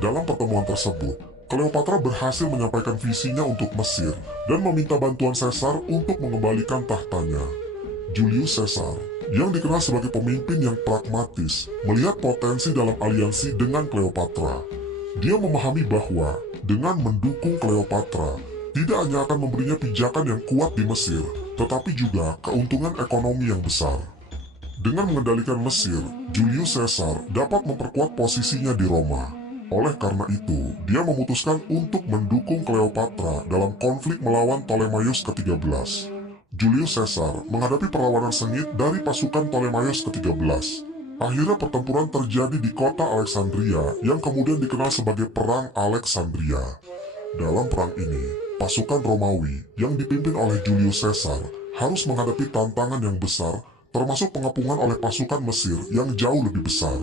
Dalam pertemuan tersebut, Cleopatra berhasil menyampaikan visinya untuk Mesir dan meminta bantuan Caesar untuk mengembalikan tahtanya. Julius Caesar, yang dikenal sebagai pemimpin yang pragmatis, melihat potensi dalam aliansi dengan Cleopatra. Dia memahami bahwa dengan mendukung Cleopatra, tidak hanya akan memberinya pijakan yang kuat di Mesir, tetapi juga keuntungan ekonomi yang besar. Dengan mengendalikan Mesir, Julius Caesar dapat memperkuat posisinya di Roma. Oleh karena itu, dia memutuskan untuk mendukung Cleopatra dalam konflik melawan Ptolemaios ke-13. Julius Caesar menghadapi perlawanan sengit dari pasukan Ptolemaios ke-13. Akhirnya pertempuran terjadi di kota Alexandria yang kemudian dikenal sebagai Perang Alexandria. Dalam perang ini, pasukan Romawi yang dipimpin oleh Julius Caesar harus menghadapi tantangan yang besar, termasuk pengepungan oleh pasukan Mesir yang jauh lebih besar.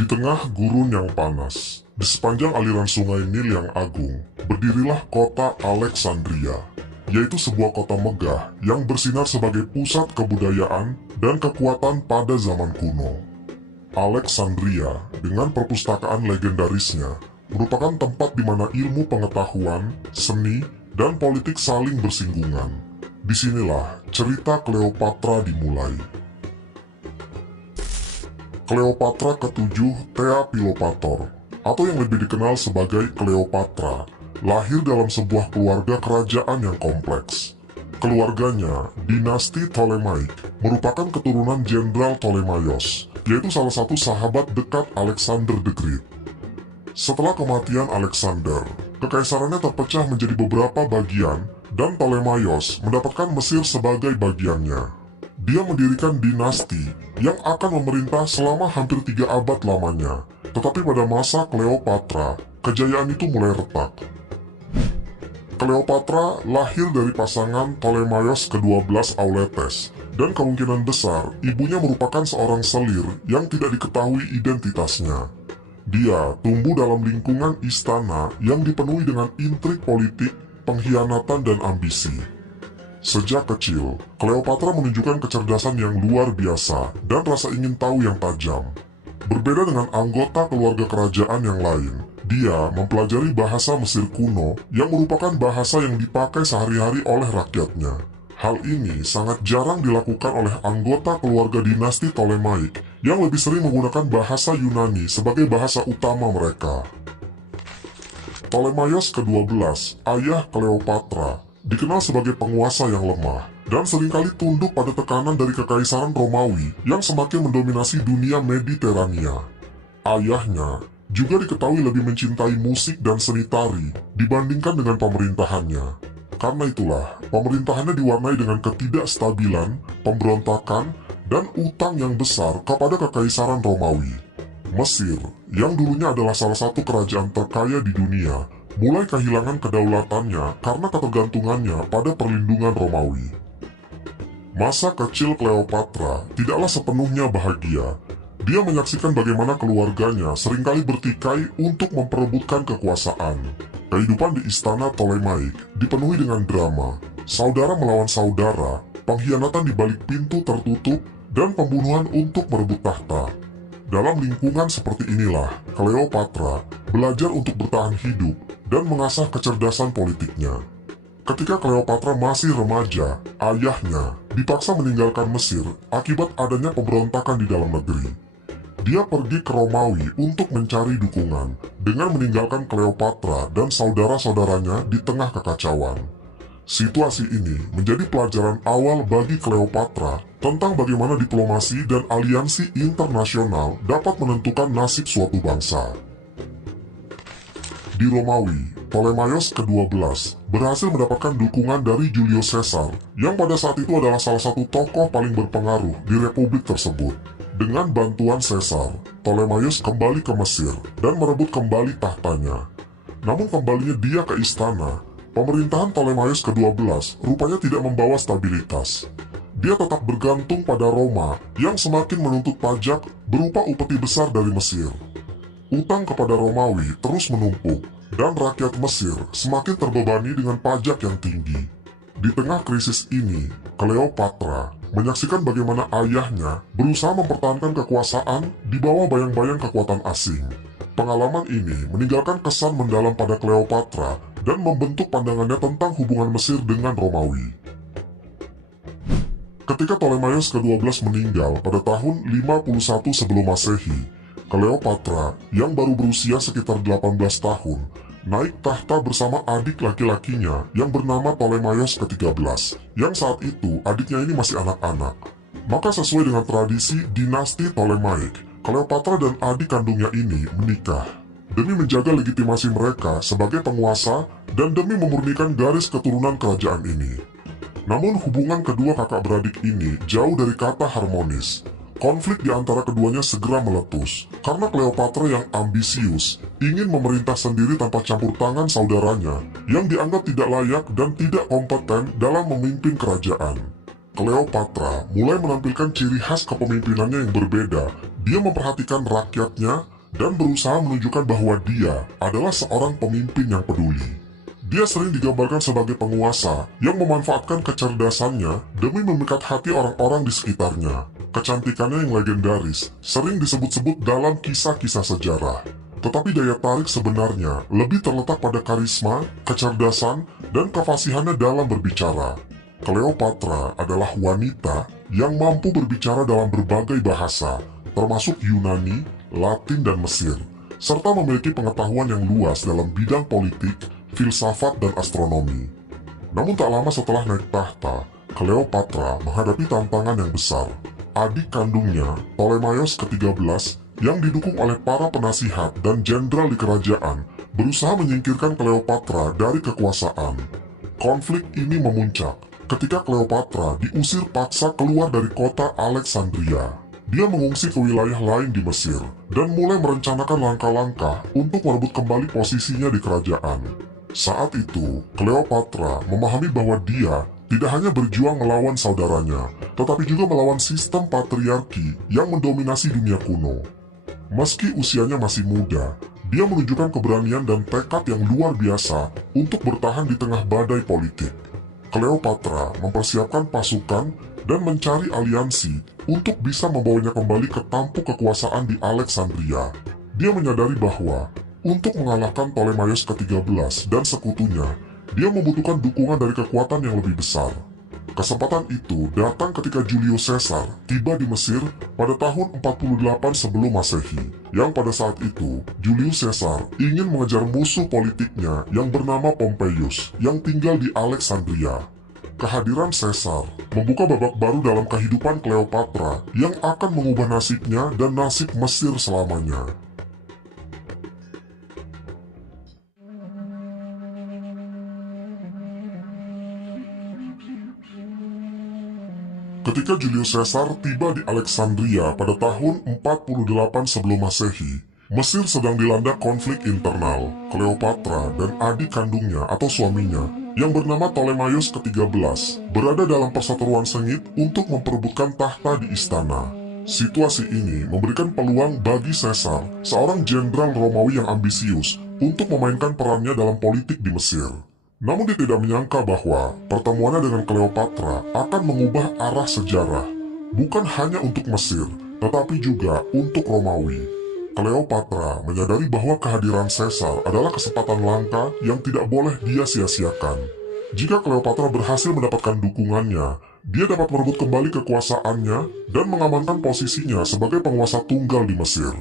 Di tengah gurun yang panas, di sepanjang aliran sungai Nil yang agung, berdirilah kota Alexandria, yaitu sebuah kota megah yang bersinar sebagai pusat kebudayaan dan kekuatan pada zaman kuno. Alexandria, dengan perpustakaan legendarisnya, merupakan tempat di mana ilmu pengetahuan, seni, dan politik saling bersinggungan. Disinilah cerita Cleopatra dimulai. Cleopatra ke-7 Thea Philopator, atau yang lebih dikenal sebagai Cleopatra, lahir dalam sebuah keluarga kerajaan yang kompleks. Keluarganya, dinasti Ptolemaic, merupakan keturunan Jenderal Ptolemaios, yaitu salah satu sahabat dekat Alexander the Great. Setelah kematian Alexander, kekaisarannya terpecah menjadi beberapa bagian dan Ptolemaios mendapatkan Mesir sebagai bagiannya. Dia mendirikan dinasti yang akan memerintah selama hampir 3 abad lamanya. Tetapi pada masa Cleopatra, kejayaan itu mulai retak. Cleopatra lahir dari pasangan Ptolemaios ke-12 Auletes, dan kemungkinan besar ibunya merupakan seorang selir yang tidak diketahui identitasnya. Dia tumbuh dalam lingkungan istana yang dipenuhi dengan intrik politik, pengkhianatan, dan ambisi. Sejak kecil, Cleopatra menunjukkan kecerdasan yang luar biasa dan rasa ingin tahu yang tajam. Berbeda dengan anggota keluarga kerajaan yang lain, dia mempelajari bahasa Mesir kuno yang merupakan bahasa yang dipakai sehari-hari oleh rakyatnya. Hal ini sangat jarang dilakukan oleh anggota keluarga dinasti Ptolemaic yang lebih sering menggunakan bahasa Yunani sebagai bahasa utama mereka. Ptolemaios ke-12, ayah Cleopatra, dikenal sebagai penguasa yang lemah dan seringkali tunduk pada tekanan dari kekaisaran Romawi yang semakin mendominasi dunia Mediterania. Ayahnya juga diketahui lebih mencintai musik dan seni tari dibandingkan dengan pemerintahannya. Karena itulah, pemerintahannya diwarnai dengan ketidakstabilan, pemberontakan, dan utang yang besar kepada kekaisaran Romawi. Mesir, yang dulunya adalah salah satu kerajaan terkaya di dunia, mulai kehilangan kedaulatannya karena ketergantungannya pada perlindungan Romawi. Masa kecil Cleopatra tidaklah sepenuhnya bahagia. Dia menyaksikan bagaimana keluarganya seringkali bertikai untuk memperebutkan kekuasaan. Kehidupan di istana Ptolemaic dipenuhi dengan drama, saudara melawan saudara, pengkhianatan di balik pintu tertutup, dan pembunuhan untuk merebut tahta. Dalam lingkungan seperti inilah, Cleopatra belajar untuk bertahan hidup dan mengasah kecerdasan politiknya. Ketika Cleopatra masih remaja, ayahnya dipaksa meninggalkan Mesir akibat adanya pemberontakan di dalam negeri. Dia pergi ke Romawi untuk mencari dukungan dengan meninggalkan Cleopatra dan saudara-saudaranya di tengah kekacauan. Situasi ini menjadi pelajaran awal bagi Cleopatra tentang bagaimana diplomasi dan aliansi internasional dapat menentukan nasib suatu bangsa. Di Romawi, Ptolemaios ke-12 berhasil mendapatkan dukungan dari Julius Caesar yang pada saat itu adalah salah satu tokoh paling berpengaruh di republik tersebut. Dengan bantuan Caesar, Ptolemaios kembali ke Mesir dan merebut kembali tahtanya. Namun kembalinya dia ke istana, pemerintahan Ptolemaios ke-12 rupanya tidak membawa stabilitas. Dia tetap bergantung pada Roma yang semakin menuntut pajak berupa upeti besar dari Mesir. Utang kepada Romawi terus menumpuk dan rakyat Mesir semakin terbebani dengan pajak yang tinggi. Di tengah krisis ini, Cleopatra menyaksikan bagaimana ayahnya berusaha mempertahankan kekuasaan di bawah bayang-bayang kekuatan asing. Pengalaman ini meninggalkan kesan mendalam pada Cleopatra dan membentuk pandangannya tentang hubungan Mesir dengan Romawi. Ketika Ptolemaios ke-12 meninggal pada tahun 51 sebelum Masehi, Cleopatra yang baru berusia sekitar 18 tahun naik tahta bersama adik laki-lakinya yang bernama Ptolemaios ke-13, yang saat itu adiknya ini masih anak-anak. Maka sesuai dengan tradisi dinasti Ptolemaik, Cleopatra dan adik kandungnya ini menikah demi menjaga legitimasi mereka sebagai penguasa dan demi memurnikan garis keturunan kerajaan ini. Namun hubungan kedua kakak beradik ini jauh dari kata harmonis. Konflik di antara keduanya segera meletus karena Cleopatra yang ambisius ingin memerintah sendiri tanpa campur tangan saudaranya yang dianggap tidak layak dan tidak kompeten dalam memimpin kerajaan. Cleopatra mulai menampilkan ciri khas kepemimpinannya yang berbeda. Dia memperhatikan rakyatnya dan berusaha menunjukkan bahwa dia adalah seorang pemimpin yang peduli. Dia sering digambarkan sebagai penguasa yang memanfaatkan kecerdasannya demi memikat hati orang-orang di sekitarnya. Kecantikannya yang legendaris sering disebut-sebut dalam kisah-kisah sejarah. Tetapi daya tarik sebenarnya lebih terletak pada karisma, kecerdasan, dan kefasihannya dalam berbicara. Cleopatra adalah wanita yang mampu berbicara dalam berbagai bahasa, termasuk Yunani, Latin, dan Mesir, serta memiliki pengetahuan yang luas dalam bidang politik, filsafat, dan astronomi. Namun tak lama setelah naik tahta, Cleopatra menghadapi tantangan yang besar. Adik kandungnya, Ptolemaios ke-13, yang didukung oleh para penasihat dan jenderal di kerajaan, berusaha menyingkirkan Cleopatra dari kekuasaan. Konflik ini memuncak ketika Cleopatra diusir paksa keluar dari kota Alexandria. Dia mengungsi ke wilayah lain di Mesir dan mulai merencanakan langkah-langkah untuk merebut kembali posisinya di kerajaan. Saat itu, Cleopatra memahami bahwa dia tidak hanya berjuang melawan saudaranya, tetapi juga melawan sistem patriarki yang mendominasi dunia kuno. Meski usianya masih muda, dia menunjukkan keberanian dan tekad yang luar biasa untuk bertahan di tengah badai politik. Cleopatra mempersiapkan pasukan dan mencari aliansi untuk bisa membawanya kembali ke tampuk kekuasaan di Alexandria. Dia menyadari bahwa untuk mengalahkan Ptolemaios ke-13 dan sekutunya, dia membutuhkan dukungan dari kekuatan yang lebih besar. Kesempatan itu datang ketika Julius Caesar tiba di Mesir pada tahun 48 sebelum Masehi, yang pada saat itu Julius Caesar ingin mengejar musuh politiknya yang bernama Pompeius yang tinggal di Alexandria. Kehadiran Caesar membuka babak baru dalam kehidupan Cleopatra yang akan mengubah nasibnya dan nasib Mesir selamanya. Ketika Julius Caesar tiba di Alexandria pada tahun 48 sebelum Masehi, Mesir sedang dilanda konflik internal. Cleopatra dan adik kandungnya atau suaminya yang bernama Ptolemaios ke-13 berada dalam perseteruan sengit untuk memperebutkan tahta di istana. Situasi ini memberikan peluang bagi Caesar, seorang jenderal Romawi yang ambisius, untuk memainkan perannya dalam politik di Mesir. Namun dia tidak menyangka bahwa pertemuannya dengan Cleopatra akan mengubah arah sejarah, bukan hanya untuk Mesir, tetapi juga untuk Romawi. Cleopatra menyadari bahwa kehadiran Caesar adalah kesempatan langka yang tidak boleh dia sia-siakan. Jika Cleopatra berhasil mendapatkan dukungannya, dia dapat merebut kembali kekuasaannya dan mengamankan posisinya sebagai penguasa tunggal di Mesir.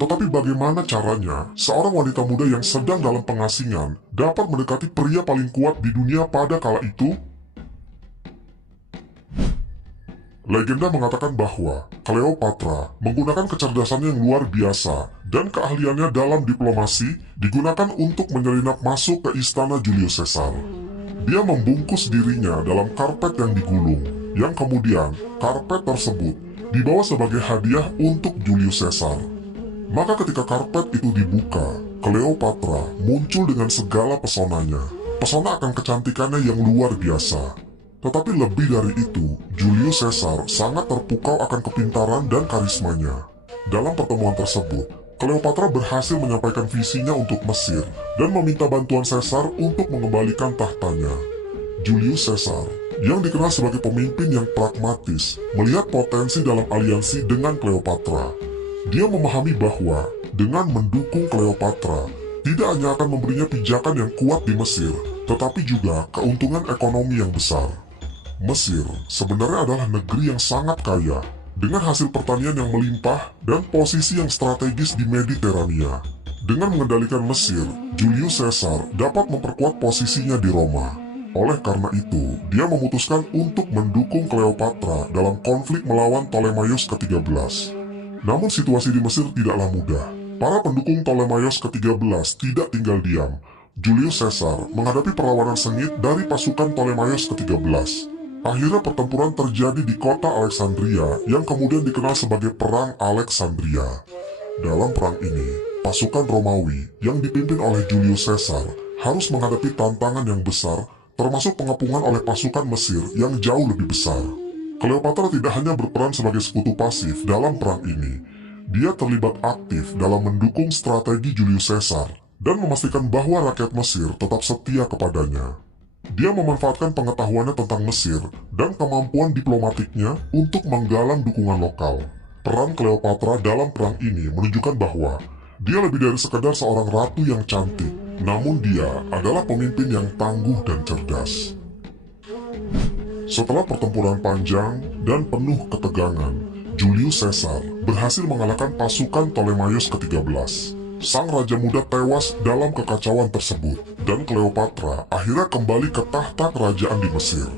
Tetapi bagaimana caranya seorang wanita muda yang sedang dalam pengasingan dapat mendekati pria paling kuat di dunia pada kala itu? Legenda mengatakan bahwa Cleopatra menggunakan kecerdasannya yang luar biasa dan keahliannya dalam diplomasi digunakan untuk menyelinap masuk ke istana Julius Caesar. Dia membungkus dirinya dalam karpet yang digulung, yang kemudian karpet tersebut dibawa sebagai hadiah untuk Julius Caesar. Maka ketika karpet itu dibuka, Cleopatra muncul dengan segala pesonanya. Pesona akan kecantikannya yang luar biasa. Tetapi lebih dari itu, Julius Caesar sangat terpukau akan kepintaran dan karismanya. Dalam pertemuan tersebut, Cleopatra berhasil menyampaikan visinya untuk Mesir dan meminta bantuan Caesar untuk mengembalikan tahtanya. Julius Caesar, yang dikenal sebagai pemimpin yang pragmatis, melihat potensi dalam aliansi dengan Cleopatra. Dia memahami bahwa dengan mendukung Cleopatra, tidak hanya akan memberinya pijakan yang kuat di Mesir, tetapi juga keuntungan ekonomi yang besar. Mesir sebenarnya adalah negeri yang sangat kaya, dengan hasil pertanian yang melimpah dan posisi yang strategis di Mediterania. Dengan mengendalikan Mesir, Julius Caesar dapat memperkuat posisinya di Roma. Oleh karena itu, dia memutuskan untuk mendukung Cleopatra dalam konflik melawan Ptolemaios ke-13. Namun situasi di Mesir tidaklah mudah. Para pendukung Ptolemaios ke-13 tidak tinggal diam. Julius Caesar menghadapi perlawanan sengit dari pasukan Ptolemaios ke-13. Akhirnya pertempuran terjadi di kota Alexandria yang kemudian dikenal sebagai Perang Alexandria. Dalam perang ini, pasukan Romawi yang dipimpin oleh Julius Caesar harus menghadapi tantangan yang besar, termasuk pengepungan oleh pasukan Mesir yang jauh lebih besar. Cleopatra tidak hanya berperan sebagai sekutu pasif dalam perang ini, dia terlibat aktif dalam mendukung strategi Julius Caesar dan memastikan bahwa rakyat Mesir tetap setia kepadanya. Dia memanfaatkan pengetahuannya tentang Mesir dan kemampuan diplomatiknya untuk menggalang dukungan lokal. Peran Cleopatra dalam perang ini menunjukkan bahwa dia lebih dari sekedar seorang ratu yang cantik, namun dia adalah pemimpin yang tangguh dan cerdas. Setelah pertempuran panjang dan penuh ketegangan, Julius Caesar berhasil mengalahkan pasukan Ptolemaios ke-13. Sang raja muda tewas dalam kekacauan tersebut, dan Cleopatra akhirnya kembali ke tahta kerajaan di Mesir.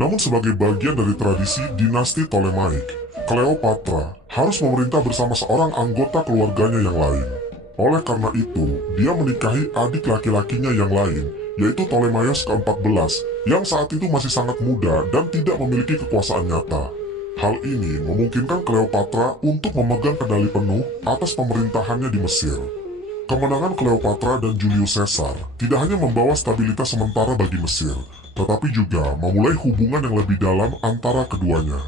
Namun sebagai bagian dari tradisi dinasti Ptolemaic, Cleopatra harus memerintah bersama seorang anggota keluarganya yang lain. Oleh karena itu, dia menikahi adik laki-lakinya yang lain, yaitu Ptolemaios ke-14, yang saat itu masih sangat muda dan tidak memiliki kekuasaan nyata. Hal ini memungkinkan Cleopatra untuk memegang kendali penuh atas pemerintahannya di Mesir. Kemenangan Cleopatra dan Julius Caesar tidak hanya membawa stabilitas sementara bagi Mesir, tetapi juga memulai hubungan yang lebih dalam antara keduanya.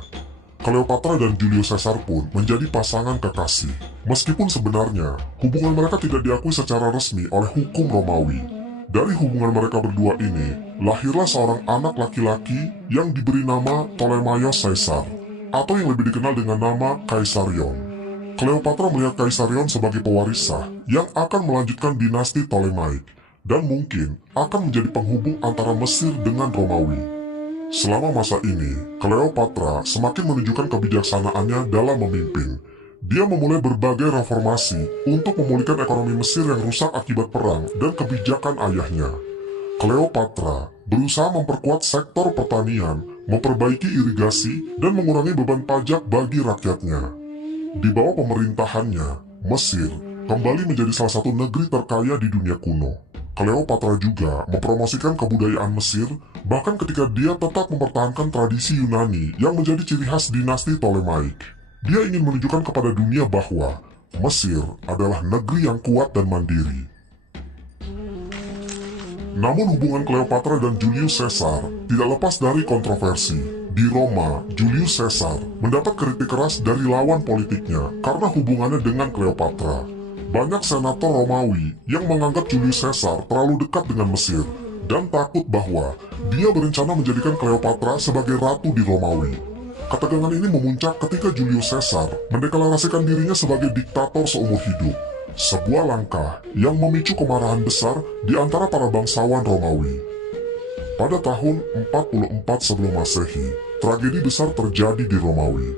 Cleopatra dan Julius Caesar pun menjadi pasangan kekasih, meskipun sebenarnya hubungan mereka tidak diakui secara resmi oleh hukum Romawi. Dari hubungan mereka berdua ini, lahirlah seorang anak laki-laki yang diberi nama Ptolemaios Caesar, atau yang lebih dikenal dengan nama Kaisarion. Cleopatra melihat Kaisarion sebagai pewaris sah yang akan melanjutkan dinasti Ptolemaic dan mungkin akan menjadi penghubung antara Mesir dengan Romawi. Selama masa ini, Cleopatra semakin menunjukkan kebijaksanaannya dalam memimpin. Dia memulai berbagai reformasi untuk memulihkan ekonomi Mesir yang rusak akibat perang dan kebijakan ayahnya. Cleopatra berusaha memperkuat sektor pertanian, memperbaiki irigasi, dan mengurangi beban pajak bagi rakyatnya. Di bawah pemerintahannya, Mesir kembali menjadi salah satu negeri terkaya di dunia kuno. Cleopatra juga mempromosikan kebudayaan Mesir, bahkan ketika dia tetap mempertahankan tradisi Yunani yang menjadi ciri khas dinasti Ptolemaic. Dia ingin menunjukkan kepada dunia bahwa Mesir adalah negeri yang kuat dan mandiri. Namun hubungan Cleopatra dan Julius Caesar tidak lepas dari kontroversi. Di Roma, Julius Caesar mendapat kritik keras dari lawan politiknya karena hubungannya dengan Cleopatra. Banyak senator Romawi yang menganggap Julius Caesar terlalu dekat dengan Mesir dan takut bahwa dia berencana menjadikan Cleopatra sebagai ratu di Romawi. Ketegangan ini memuncak ketika Julius Caesar mendeklarasikan dirinya sebagai diktator seumur hidup. Sebuah langkah yang memicu kemarahan besar di antara para bangsawan Romawi. Pada tahun 44 sebelum Masehi, tragedi besar terjadi di Romawi.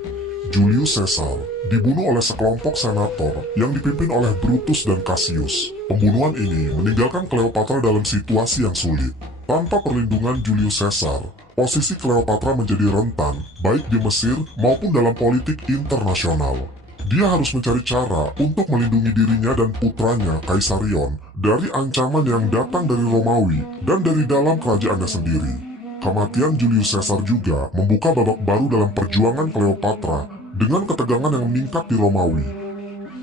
Julius Caesar, dibunuh oleh sekelompok senator yang dipimpin oleh Brutus dan Cassius. Pembunuhan ini meninggalkan Cleopatra dalam situasi yang sulit. Tanpa perlindungan Julius Caesar, posisi Cleopatra menjadi rentan, baik di Mesir maupun dalam politik internasional. Dia harus mencari cara untuk melindungi dirinya dan putranya, Kaisarion, dari ancaman yang datang dari Romawi dan dari dalam kerajaannya sendiri. Kematian Julius Caesar juga membuka babak baru dalam perjuangan Cleopatra dengan ketegangan yang meningkat di Romawi.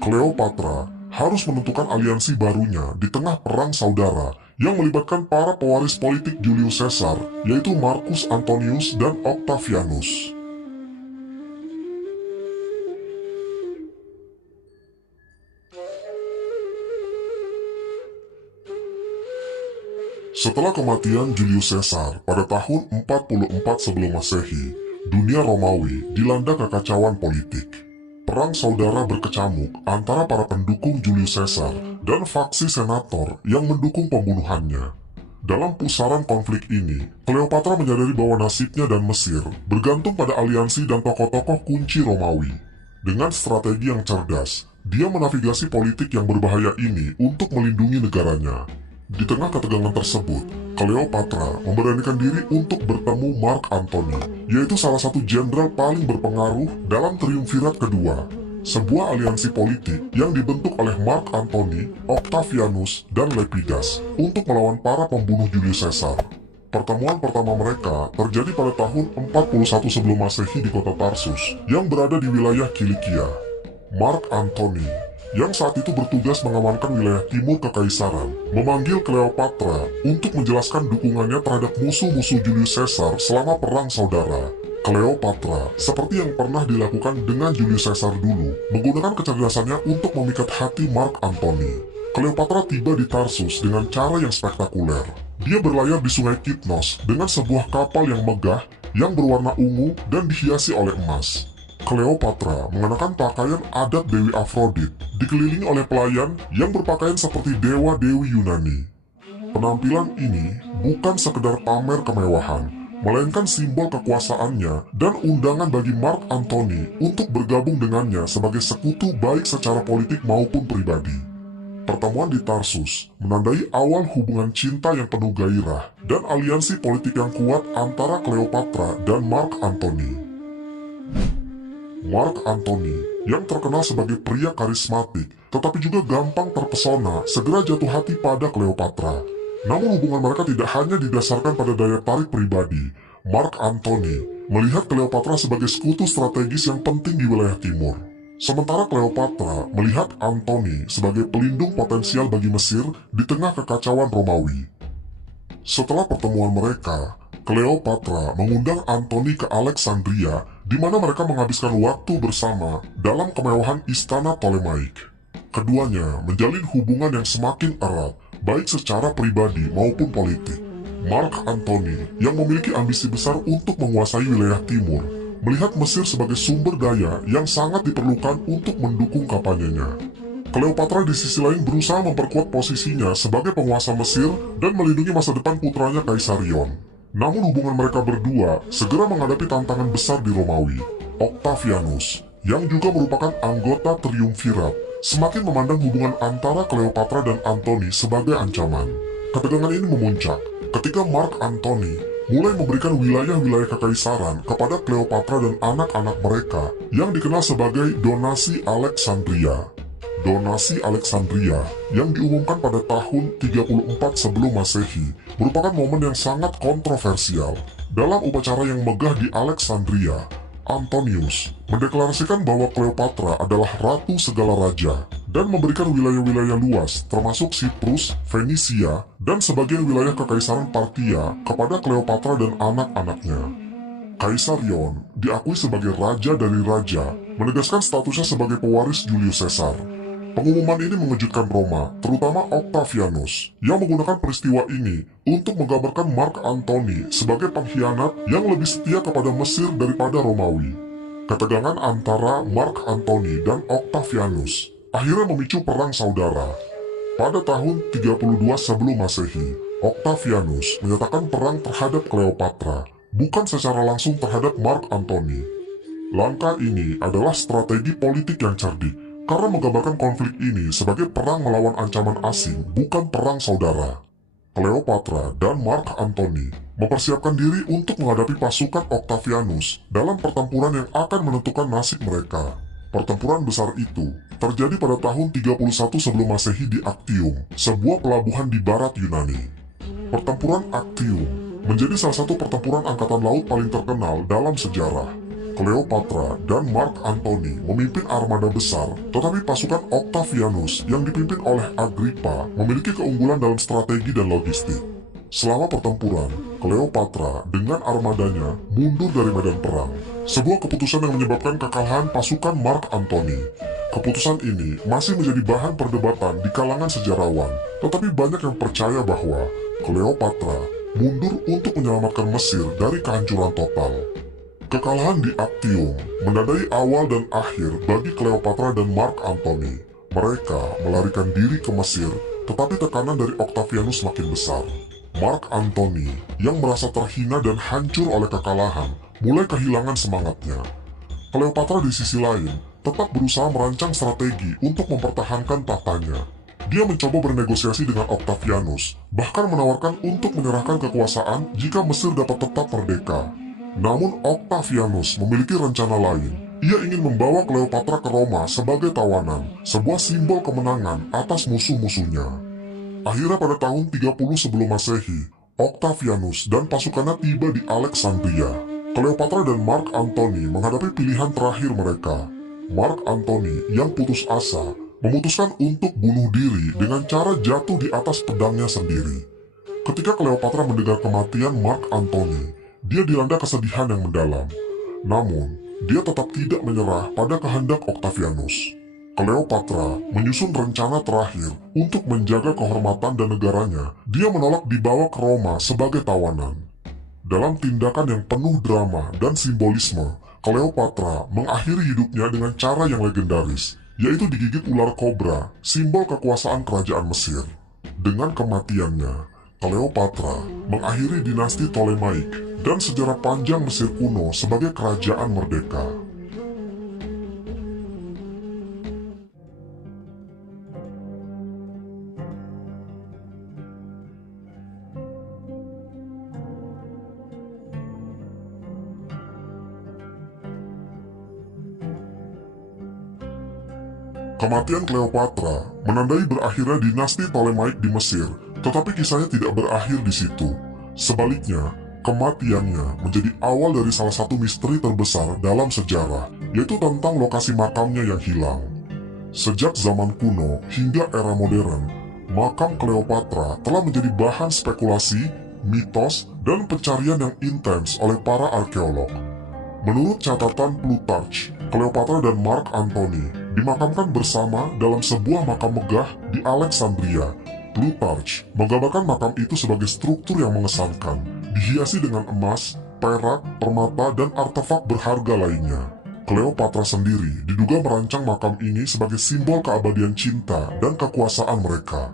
Cleopatra harus menentukan aliansi barunya di tengah perang saudara yang melibatkan para pewaris politik Julius Caesar, yaitu Marcus Antonius dan Octavianus. Setelah kematian Julius Caesar pada tahun 44 sebelum Masehi, dunia Romawi dilanda kekacauan politik. Perang saudara berkecamuk antara para pendukung Julius Caesar dan faksi senator yang mendukung pembunuhannya. Dalam pusaran konflik ini, Cleopatra menyadari bahwa nasibnya dan Mesir bergantung pada aliansi dan tokoh-tokoh kunci Romawi. Dengan strategi yang cerdas, dia menavigasi politik yang berbahaya ini untuk melindungi negaranya. Di tengah ketegangan tersebut, Cleopatra memberanikan diri untuk bertemu Mark Antony, yaitu salah satu jenderal paling berpengaruh dalam triumvirat kedua. Sebuah aliansi politik yang dibentuk oleh Mark Antony, Octavianus, dan Lepidus untuk melawan para pembunuh Julius Caesar. Pertemuan pertama mereka terjadi pada tahun 41 sebelum Masehi di kota Tarsus yang berada di wilayah Kilikia. Mark Antony, yang saat itu bertugas mengamankan wilayah timur kekaisaran, memanggil Cleopatra untuk menjelaskan dukungannya terhadap musuh-musuh Julius Caesar selama perang saudara. Cleopatra, seperti yang pernah dilakukan dengan Julius Caesar dulu, menggunakan kecerdasannya untuk memikat hati Mark Antony. Cleopatra tiba di Tarsus dengan cara yang spektakuler. Dia berlayar di sungai Kitnos dengan sebuah kapal yang megah yang berwarna ungu dan dihiasi oleh emas. Cleopatra mengenakan pakaian adat Dewi Aphrodite, dikelilingi oleh pelayan yang berpakaian seperti dewa-dewi Yunani. Penampilan ini bukan sekedar pamer kemewahan, melainkan simbol kekuasaannya dan undangan bagi Mark Antony untuk bergabung dengannya sebagai sekutu baik secara politik maupun pribadi. Pertemuan di Tarsus menandai awal hubungan cinta yang penuh gairah dan aliansi politik yang kuat antara Cleopatra dan Mark Antony. Mark Antony, yang terkenal sebagai pria karismatik, tetapi juga gampang terpesona, segera jatuh hati pada Cleopatra. Namun hubungan mereka tidak hanya didasarkan pada daya tarik pribadi. Mark Antony melihat Cleopatra sebagai sekutu strategis yang penting di wilayah timur. Sementara Cleopatra melihat Antony sebagai pelindung potensial bagi Mesir di tengah kekacauan Romawi. Setelah pertemuan mereka, Cleopatra mengundang Antony ke Alexandria, di mana mereka menghabiskan waktu bersama dalam kemewahan istana Ptolemaic. Keduanya menjalin hubungan yang semakin erat, baik secara pribadi maupun politik. Mark Antony, yang memiliki ambisi besar untuk menguasai wilayah timur, melihat Mesir sebagai sumber daya yang sangat diperlukan untuk mendukung kampanyenya. Cleopatra di sisi lain berusaha memperkuat posisinya sebagai penguasa Mesir dan melindungi masa depan putranya Kaisarion. Namun hubungan mereka berdua segera menghadapi tantangan besar di Romawi. Octavianus, yang juga merupakan anggota triumvirat, semakin memandang hubungan antara Cleopatra dan Antony sebagai ancaman. Ketegangan ini memuncak ketika Mark Antony mulai memberikan wilayah-wilayah kekaisaran kepada Cleopatra dan anak-anak mereka yang dikenal sebagai donasi Alexandria. Donasi Alexandria yang diumumkan pada tahun 34 sebelum Masehi merupakan momen yang sangat kontroversial. Dalam upacara yang megah di Alexandria, Antonius mendeklarasikan bahwa Cleopatra adalah ratu segala raja dan memberikan wilayah-wilayah luas termasuk Siprus, Fenisia, dan sebagian wilayah kekaisaran Parthia kepada Cleopatra dan anak-anaknya. Kaisarion diakui sebagai raja dari raja, menegaskan statusnya sebagai pewaris Julius Caesar. Pengumuman ini mengejutkan Roma, terutama Octavianus, yang menggunakan peristiwa ini untuk menggambarkan Mark Antony sebagai pengkhianat yang lebih setia kepada Mesir daripada Romawi. Ketegangan antara Mark Antony dan Octavianus akhirnya memicu perang saudara. Pada tahun 32 sebelum Masehi, Octavianus menyatakan perang terhadap Cleopatra, bukan secara langsung terhadap Mark Antony. Langkah ini adalah strategi politik yang cerdik karena menggambarkan konflik ini sebagai perang melawan ancaman asing, bukan perang saudara. Cleopatra dan Mark Antony mempersiapkan diri untuk menghadapi pasukan Octavianus dalam pertempuran yang akan menentukan nasib mereka. Pertempuran besar itu terjadi pada tahun 31 sebelum Masehi di Actium, sebuah pelabuhan di barat Yunani. Pertempuran Actium menjadi salah satu pertempuran angkatan laut paling terkenal dalam sejarah. Cleopatra dan Mark Antony memimpin armada besar, tetapi pasukan Octavianus yang dipimpin oleh Agrippa memiliki keunggulan dalam strategi dan logistik. Selama pertempuran, Cleopatra dengan armadanya mundur dari medan perang, sebuah keputusan yang menyebabkan kekalahan pasukan Mark Antony. Keputusan ini masih menjadi bahan perdebatan di kalangan sejarawan, tetapi banyak yang percaya bahwa Cleopatra mundur untuk menyelamatkan Mesir dari kehancuran total. Kekalahan di Actium menandai awal dan akhir bagi Cleopatra dan Mark Antony. Mereka melarikan diri ke Mesir, tetapi tekanan dari Octavianus makin besar. Mark Antony yang merasa terhina dan hancur oleh kekalahan mulai kehilangan semangatnya. Cleopatra di sisi lain tetap berusaha merancang strategi untuk mempertahankan tahtanya. Dia mencoba bernegosiasi dengan Octavianus, bahkan menawarkan untuk menyerahkan kekuasaan jika Mesir dapat tetap merdeka. Namun Octavianus memiliki rencana lain. Ia ingin membawa Cleopatra ke Roma sebagai tawanan, sebuah simbol kemenangan atas musuh-musuhnya. Akhirnya pada tahun 30 sebelum Masehi, Octavianus dan pasukannya tiba di Alexandria. Cleopatra dan Mark Antony menghadapi pilihan terakhir mereka. Mark Antony yang putus asa memutuskan untuk bunuh diri dengan cara jatuh di atas pedangnya sendiri. Ketika Cleopatra mendengar kematian Mark Antony, dia dilanda kesedihan yang mendalam. Namun, dia tetap tidak menyerah pada kehendak Octavianus. Cleopatra menyusun rencana terakhir untuk menjaga kehormatan dan negaranya. Dia menolak dibawa ke Roma sebagai tawanan. Dalam tindakan yang penuh drama dan simbolisme, Cleopatra mengakhiri hidupnya dengan cara yang legendaris, yaitu digigit ular kobra, simbol kekuasaan kerajaan Mesir. Dengan kematiannya, Cleopatra mengakhiri dinasti Ptolemaic dan sejarah panjang Mesir kuno sebagai kerajaan merdeka. Kematian Cleopatra menandai berakhirnya dinasti Ptolemaic di Mesir, tetapi kisahnya tidak berakhir di situ. Sebaliknya, kematiannya menjadi awal dari salah satu misteri terbesar dalam sejarah, yaitu tentang lokasi makamnya yang hilang. Sejak zaman kuno hingga era modern, makam Cleopatra telah menjadi bahan spekulasi, mitos, dan pencarian yang intens oleh para arkeolog. Menurut catatan Plutarch, Cleopatra dan Mark Antony dimakamkan bersama dalam sebuah makam megah di Alexandria. Plutarch menggambarkan makam itu sebagai struktur yang mengesankan, dihiasi dengan emas, perak, permata, dan artefak berharga lainnya. Cleopatra sendiri diduga merancang makam ini sebagai simbol keabadian cinta dan kekuasaan mereka.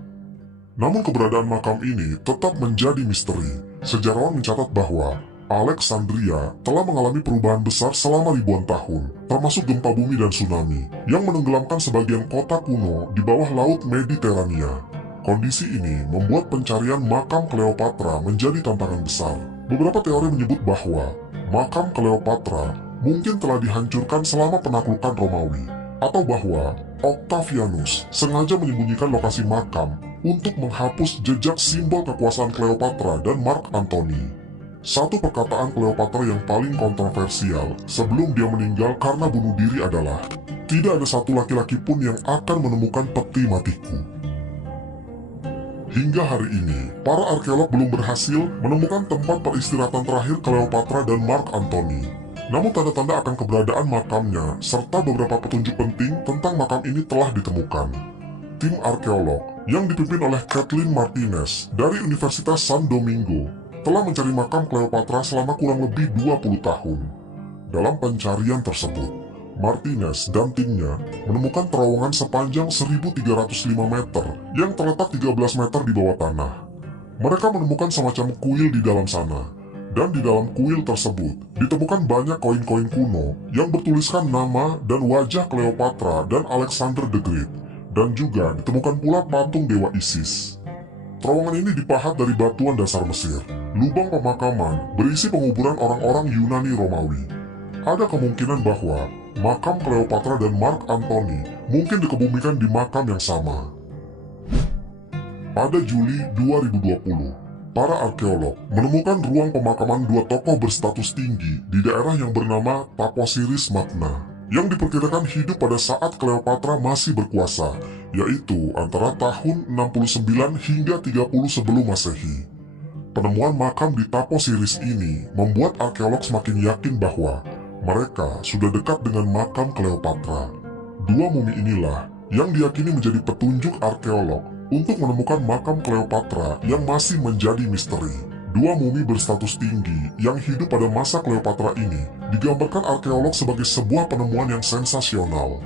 Namun keberadaan makam ini tetap menjadi misteri. Sejarawan mencatat bahwa Alexandria telah mengalami perubahan besar selama ribuan tahun, termasuk gempa bumi dan tsunami, yang menenggelamkan sebagian kota kuno di bawah laut Mediterania. Kondisi ini membuat pencarian makam Cleopatra menjadi tantangan besar. Beberapa teori menyebut bahwa makam Cleopatra mungkin telah dihancurkan selama penaklukan Romawi, atau bahwa Octavianus sengaja menyembunyikan lokasi makam untuk menghapus jejak simbol kekuasaan Cleopatra dan Mark Antony. Satu perkataan Cleopatra yang paling kontroversial sebelum dia meninggal karena bunuh diri adalah, "Tidak ada satu laki-laki pun yang akan menemukan peti matiku." Hingga hari ini, para arkeolog belum berhasil menemukan tempat peristirahatan terakhir Cleopatra dan Mark Antony. Namun tanda-tanda akan keberadaan makamnya serta beberapa petunjuk penting tentang makam ini telah ditemukan. Tim arkeolog yang dipimpin oleh Kathleen Martinez dari Universitas San Domingo telah mencari makam Cleopatra selama kurang lebih 20 tahun. Dalam pencarian tersebut, Martinez dan timnya menemukan terowongan sepanjang 1.305 meter yang terletak 13 meter di bawah tanah. Mereka menemukan semacam kuil di dalam sana. dan di dalam kuil tersebut ditemukan banyak koin-koin kuno yang bertuliskan nama dan wajah Cleopatra dan Alexander the Great, dan juga ditemukan pula patung dewa Isis. Terowongan ini dipahat dari batuan dasar Mesir. Lubang pemakaman berisi penguburan orang-orang Yunani Romawi. Ada kemungkinan bahwa makam Cleopatra dan Mark Antony mungkin dikebumikan di makam yang sama. Pada Juli 2020, para arkeolog menemukan ruang pemakaman dua tokoh berstatus tinggi di daerah yang bernama Taposiris Magna, yang diperkirakan hidup pada saat Cleopatra masih berkuasa, yaitu antara tahun 69 hingga 30 sebelum Masehi. Penemuan makam di Taposiris ini membuat arkeolog semakin yakin bahwa mereka sudah dekat dengan makam Cleopatra. Dua mumi inilah yang diyakini menjadi petunjuk arkeolog untuk menemukan makam Cleopatra yang masih menjadi misteri. Dua mumi berstatus tinggi yang hidup pada masa Cleopatra ini digambarkan arkeolog sebagai sebuah penemuan yang sensasional.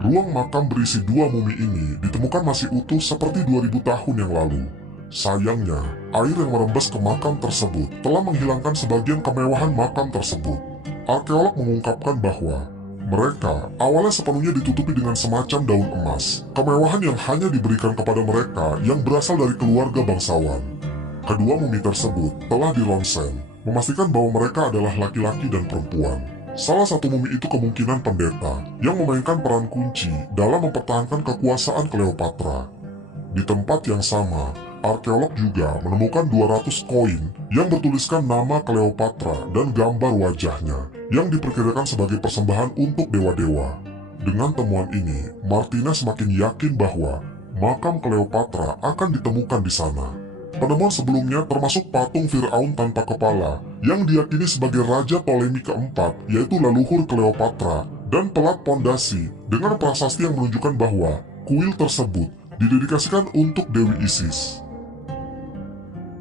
Ruang makam berisi dua mumi ini ditemukan masih utuh seperti 2000 tahun yang lalu. Sayangnya, air yang merembes ke makam tersebut telah menghilangkan sebagian kemewahan makam tersebut. Arkeolog mengungkapkan bahwa mereka awalnya sepenuhnya ditutupi dengan semacam daun emas, kemewahan yang hanya diberikan kepada mereka yang berasal dari keluarga bangsawan. Kedua mumi tersebut telah dironsen, memastikan bahwa mereka adalah laki-laki dan perempuan. Salah satu mumi itu kemungkinan pendeta yang memainkan peran kunci dalam mempertahankan kekuasaan Cleopatra. Di tempat yang sama, arkeolog juga menemukan 200 koin yang bertuliskan nama Cleopatra dan gambar wajahnya, yang diperkirakan sebagai persembahan untuk dewa-dewa. Dengan temuan ini, Martinez semakin yakin bahwa makam Cleopatra akan ditemukan di sana. Penemuan sebelumnya termasuk patung Firaun tanpa kepala yang diyakini sebagai Raja Ptolemy keempat, yaitu leluhur Cleopatra, dan pelat pondasi dengan prasasti yang menunjukkan bahwa kuil tersebut didedikasikan untuk Dewi Isis.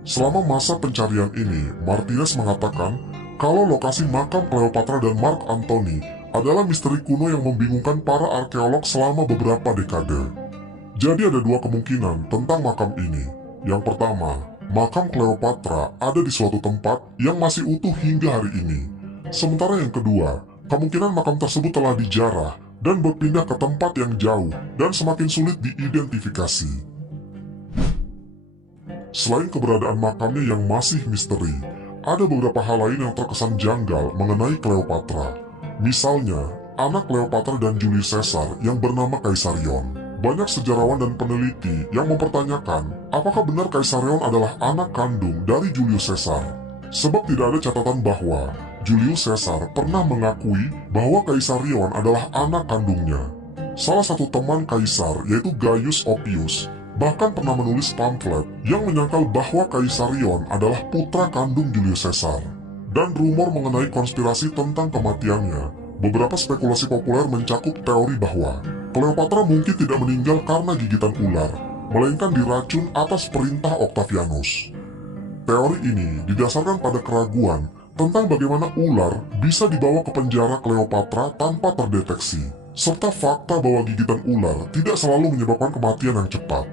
Selama masa pencarian ini, Martinez mengatakan kalau lokasi makam Cleopatra dan Mark Antony adalah misteri kuno yang membingungkan para arkeolog selama beberapa dekade. Jadi ada dua kemungkinan tentang makam ini. Yang pertama, makam Cleopatra ada di suatu tempat yang masih utuh hingga hari ini. Sementara yang kedua, kemungkinan makam tersebut telah dijarah dan berpindah ke tempat yang jauh dan semakin sulit diidentifikasi. Selain keberadaan makamnya yang masih misteri, ada beberapa hal lain yang terkesan janggal mengenai Cleopatra. Misalnya, anak Cleopatra dan Julius Caesar yang bernama Kaisarion. Banyak sejarawan dan peneliti yang mempertanyakan apakah benar Kaisarion adalah anak kandung dari Julius Caesar. Sebab tidak ada catatan bahwa Julius Caesar pernah mengakui bahwa Kaisarion adalah anak kandungnya. Salah satu teman Kaisar, yaitu Gaius Oppius, bahkan pernah menulis pamflet yang menyangkal bahwa Kaisarion adalah putra kandung Julius Caesar. Dan rumor mengenai konspirasi tentang kematiannya, beberapa spekulasi populer mencakup teori bahwa Cleopatra mungkin tidak meninggal karena gigitan ular, melainkan diracun atas perintah Octavianus. Teori ini didasarkan pada keraguan tentang bagaimana ular bisa dibawa ke penjara Cleopatra tanpa terdeteksi, serta fakta bahwa gigitan ular tidak selalu menyebabkan kematian yang cepat.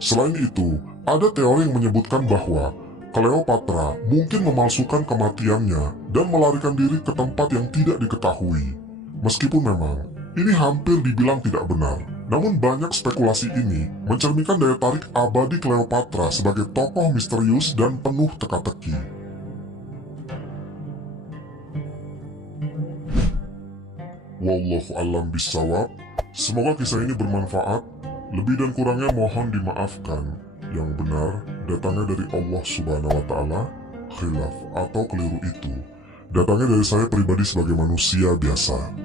Selain itu, ada teori yang menyebutkan bahwa Cleopatra mungkin memalsukan kematiannya dan melarikan diri ke tempat yang tidak diketahui. Meskipun memang ini hampir dibilang tidak benar, namun banyak spekulasi ini mencerminkan daya tarik abadi Cleopatra sebagai tokoh misterius dan penuh teka-teki. Wallahu a'lam bishawab. Semoga kisah ini bermanfaat. Lebih dan kurangnya mohon dimaafkan. Yang benar datangnya dari Allah Subhanahu wa Ta'ala, khilaf atau keliru itu datangnya dari saya pribadi sebagai manusia biasa.